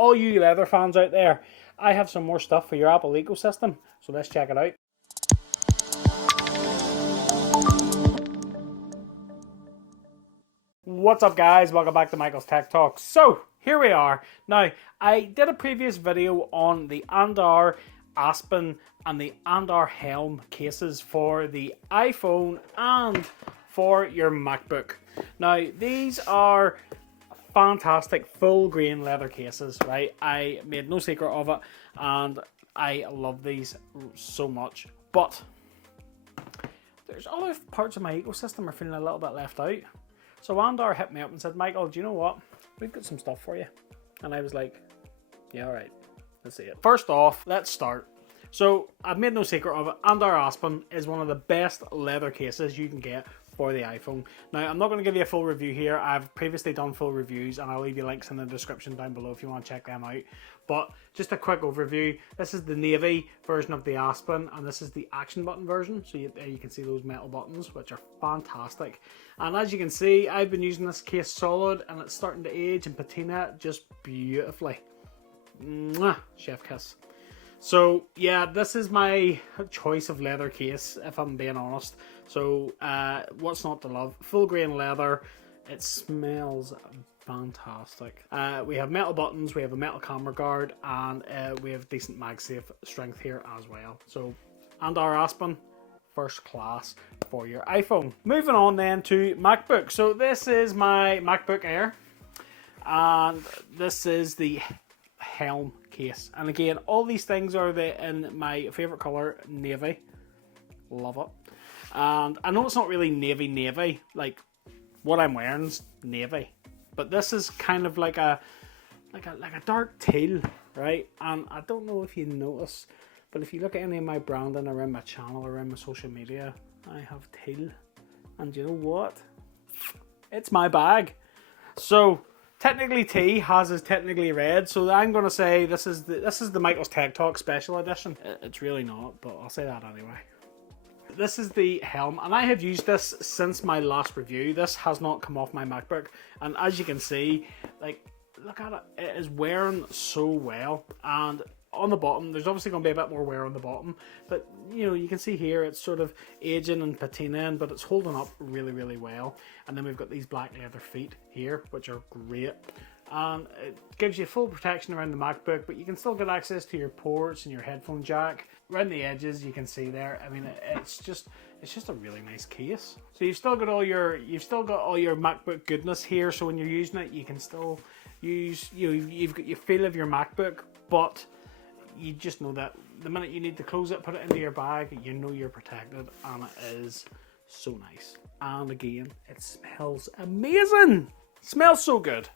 all you leather fans out there, I have some more stuff for your Apple ecosystem, so let's check it out. What's up guys, welcome back to Michael's Tech Talk. So, here we are. Now, I did a previous video on the Andar, Aspen and the Andar Helm cases for the iPhone and for your MacBook. Now, these are fantastic full grain leather cases, right? I made no secret of it and I love these so much, but there's other parts of my ecosystem are feeling a little bit left out. So Andar hit me up and said, Michael, do you know what? We've got some stuff for you. And I was like, yeah, all right, let's see it. First off, let's start. So I've made no secret of it. Andar Aspen is one of the best leather cases you can get for the iPhone. Now, I'm not going to give you a full review here. I've previously done full reviews and I'll leave you links in the description down below if you want to check them out. But just a quick overview. This is the navy version of the Aspen and this is the action button version. So you can see those metal buttons, which are fantastic. And as you can see, I've been using this case solid and it's starting to age and patina just beautifully. Mwah, chef kiss. So yeah, this is my choice of leather case, if I'm being honest. So what's not to love? Full grain leather. It smells fantastic. We have metal buttons, we have a metal camera guard, and we have decent MagSafe strength here as well. So Andar Aspen, first class for your iPhone. Moving on then to MacBook. So this is my MacBook Air, and this is the Helm case. And again, all these things are in my favorite color, navy. Love it. And I know it's not really navy, like what I'm wearing is navy, but this is kind of like a dark teal, right? And I don't know if you notice, but if you look at any of my branding around my channel, around my social media, I have teal. And you know what? It's my bag. So technically T has is technically red, so I'm gonna say this is the Michael's Tech Talk Special Edition. It's really not, but I'll say that anyway. This is the Helm, and I have used this since my last review. This has not come off my MacBook, and as you can see, like, look at it, it is wearing so well. And on the bottom, there's obviously going to be a bit more wear on the bottom, but you know, you can see here it's sort of aging and patinaing, but it's holding up really, really well. And then we've got these black leather feet here, which are great. And it gives you full protection around the MacBook, but you can still get access to your ports and your headphone jack. Around the edges, you can see there. I mean, it's just a really nice case. So you've still got all your MacBook goodness here. So when you're using it, you can still use, you know, you've got your feel of your MacBook, but you just know that the minute you need to close it, put it into your bag, you know you're protected, and it is so nice. And again, it smells amazing. It smells so good.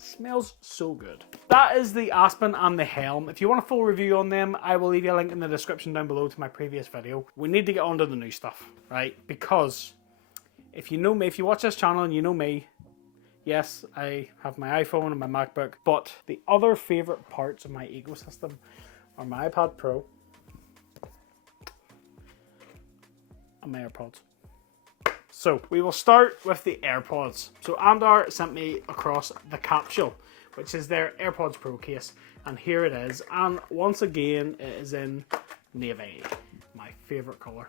Smells so good. That is the Aspen and the Helm. If you want a full review on them, I will leave you a link in the description down below to my previous video. We need to get on to the new stuff, right? Because if you know me, if you watch this channel and you know me, yes, I have my iPhone and my MacBook, but the other favorite parts of my ecosystem are my iPad Pro and my AirPods. So we will start with the AirPods. So Andar sent me across the Capsule, which is their AirPods Pro case, and here it is. And once again, it is in navy, my favorite color.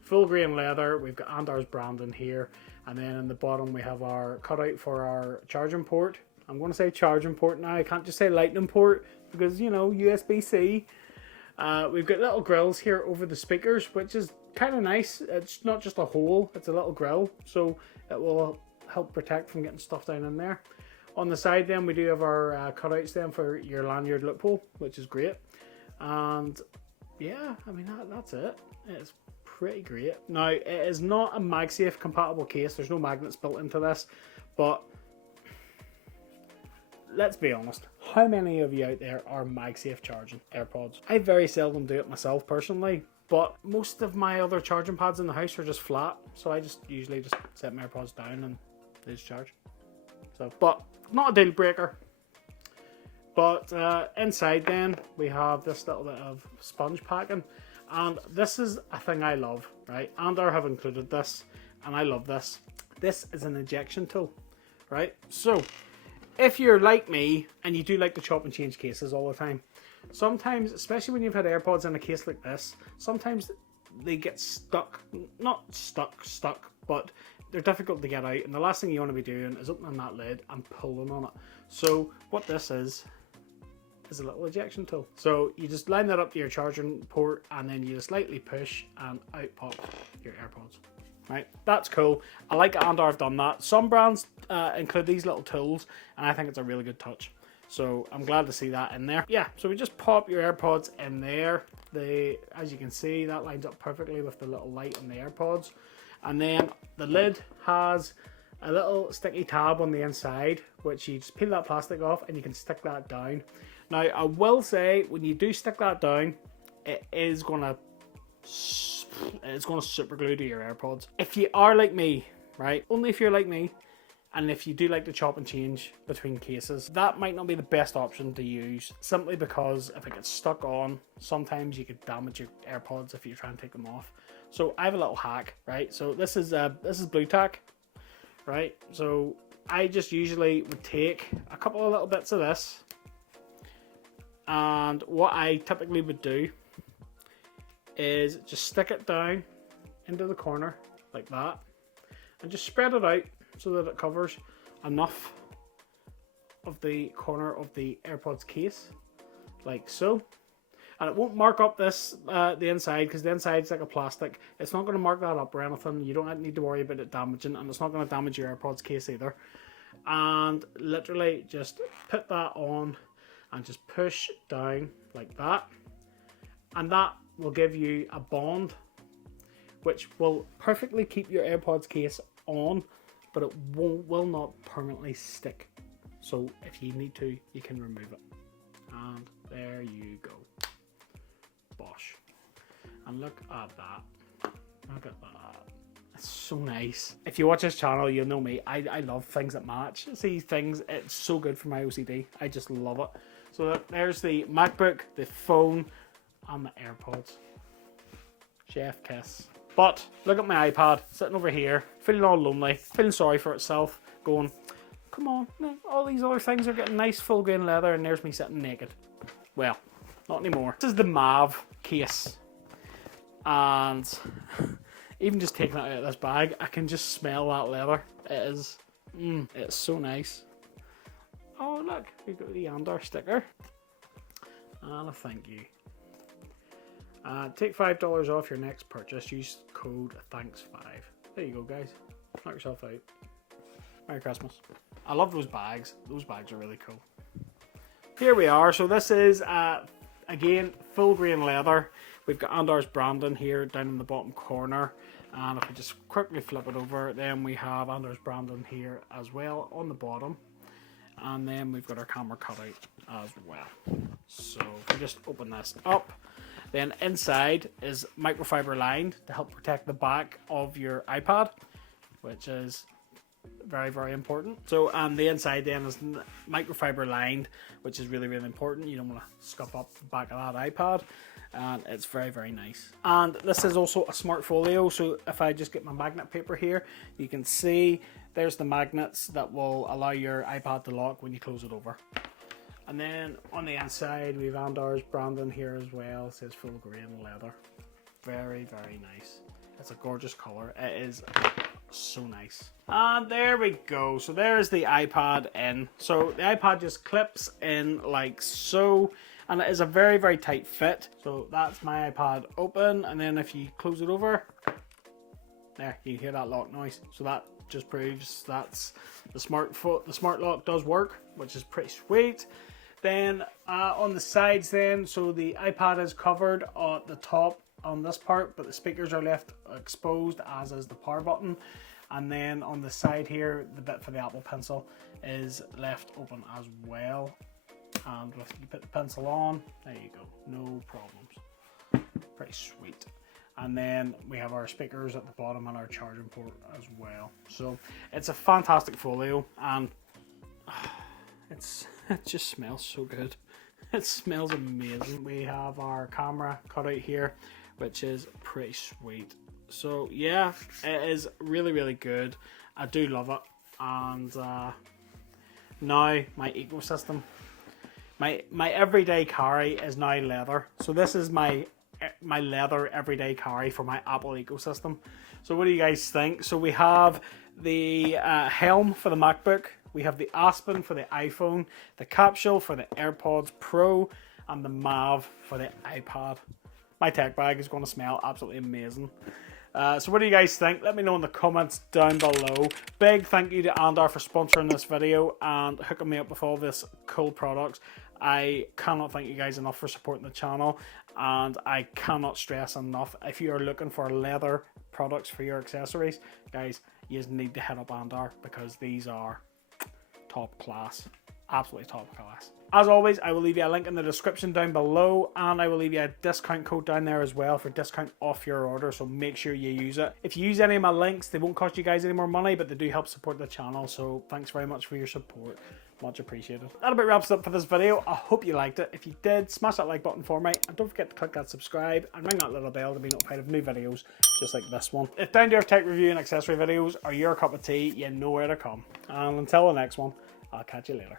Full grain leather. We've got Andar's branding here, and then in the bottom we have our cutout for our charging port. I'm going to say charging port now. I can't just say lightning port because, you know, USB-C. We've got little grills here over the speakers, which is kind of nice. It's not just a hole, it's a little grill, so it will help protect from getting stuff down in there. On the side then we do have our cutouts then for your lanyard loophole, which is great. And yeah, I mean that's it. It's pretty great. Now it is not a MagSafe compatible case, there's no magnets built into this, but let's be honest, how many of you out there are MagSafe charging AirPods? I very seldom do it myself personally, but most of my other charging pads in the house are just flat, so I usually just set my AirPods down and they just charge. So, but not a deal breaker. But inside then we have this little bit of sponge packing, and this is a thing I love, right? Andar have included this, and I love this. This is an ejection tool, right? So if you're like me and you do like to chop and change cases all the time, sometimes, especially when you've had AirPods in a case like this, sometimes they get stuck. Not stuck, but they're difficult to get out. And the last thing you want to be doing is opening that lid and pulling on it. So what this is a little ejection tool. So you just line that up to your charging port and then you just lightly push and out pop your AirPods. Right, that's cool. I like Andar have done that. Some brands include these little tools and I think it's a really good touch. So I'm glad to see that in there. Yeah, so we just pop your AirPods in there. As you can see, that lines up perfectly with the little light on the AirPods. And then the lid has a little sticky tab on the inside, which you just peel that plastic off and you can stick that down. Now, I will say, when you do stick that down, it's gonna super glue to your AirPods. If you are like me, right? Only if you're like me, and if you do like to chop and change between cases, that might not be the best option to use, simply because if it gets stuck on, sometimes you could damage your AirPods if you try and take them off. So I have a little hack, right? So this is blue tack, right? So I just usually would take a couple of little bits of this, and what I typically would do is just stick it down into the corner like that, and just spread it out so that it covers enough of the corner of the AirPods case, like so. And it won't mark up this the inside, because the inside's like a plastic. It's not going to mark that up or anything. You don't need to worry about it damaging, and it's not going to damage your AirPods case either. And literally just put that on and just push down like that, and that will give you a bond which will perfectly keep your AirPods case on, but it will not permanently stick. So if you need to, you can remove it. And there you go. Bosh. And look at that. Look at that. It's so nice. If you watch this channel, you'll know me. I love things that match. See things, it's so good for my OCD. I just love it. So there's the MacBook, the phone, and the AirPods. Chef kiss. But look at my iPad sitting over here, feeling all lonely, feeling sorry for itself, going, come on, all these other things are getting nice full grain leather, and there's me sitting naked. Well, not anymore. This is the Mav case, and even just taking it out of this bag, I can just smell that leather. It's so nice. Oh look, we got the Andar sticker, and a thank you. Take $5 off your next purchase. Use code THANKS5. There you go, guys. Knock yourself out. Merry Christmas. I love those bags. Those bags are really cool. Here we are. So this is, again, full grain leather. We've got Andar's branding here down in the bottom corner. And if we just quickly flip it over, then we have Andar's branding here as well on the bottom. And then we've got our camera cutout as well. So if we just open this up, then inside is microfiber lined to help protect the back of your iPad, which is very, very important. So, and the inside then is microfiber lined, which is really, really important. You don't want to scuff up the back of that iPad, and it's very, very nice. And this is also a smart folio. So if I just get my magnet paper here, you can see there's the magnets that will allow your iPad to lock when you close it over. And then on the inside, we've Andar's branding here as well. It says full grain leather. Very, very nice. It's a gorgeous color. It is so nice. And there we go. So there's the iPad in. So the iPad just clips in like so. And it is a very, very tight fit. So that's my iPad open. And then if you close it over, there, you hear that lock noise. So that just proves that's the smart lock does work, which is pretty sweet. Then on the sides then, so the iPad is covered at the top on this part, but the speakers are left exposed, as is the power button. And then on the side here, the bit for the Apple Pencil is left open as well. And if you put the pencil on, there you go, no problems. Pretty sweet. And then we have our speakers at the bottom and our charging port as well. So it's a fantastic folio, and it just smells so good. It smells amazing. We have our camera cut out here, which is pretty sweet. So yeah, it is really, really good. I do love it, and now my ecosystem. My everyday carry is now leather. So this is my leather everyday carry for my Apple ecosystem. So what do you guys think? So we have the Helm for the MacBook. We have the Aspen for the iPhone, the Capsule for the AirPods Pro, and the Mav for the iPad. My tech bag is going to smell absolutely amazing. So what do you guys think? Let me know in the comments down below. Big thank you to Andar for sponsoring this video and hooking me up with all this cool products. I cannot thank you guys enough for supporting the channel, and I cannot stress enough, if you are looking for leather products for your accessories, guys, you just need to head up Andar, because these are top class. Absolutely top class. As always, I will leave you a link in the description down below, and I will leave you a discount code down there as well for discount off your order, so make sure you use it. If you use any of my links, they won't cost you guys any more money, but they do help support the channel, so thanks very much for your support. Much appreciated. That about wraps it up for this video. I hope you liked it. If you did, smash that like button for me, and don't forget to click that subscribe and ring that little bell to be notified of new videos just like this one. If down to earth tech review and accessory videos are your cup of tea, you know where to come. And until the next one, I'll catch you later.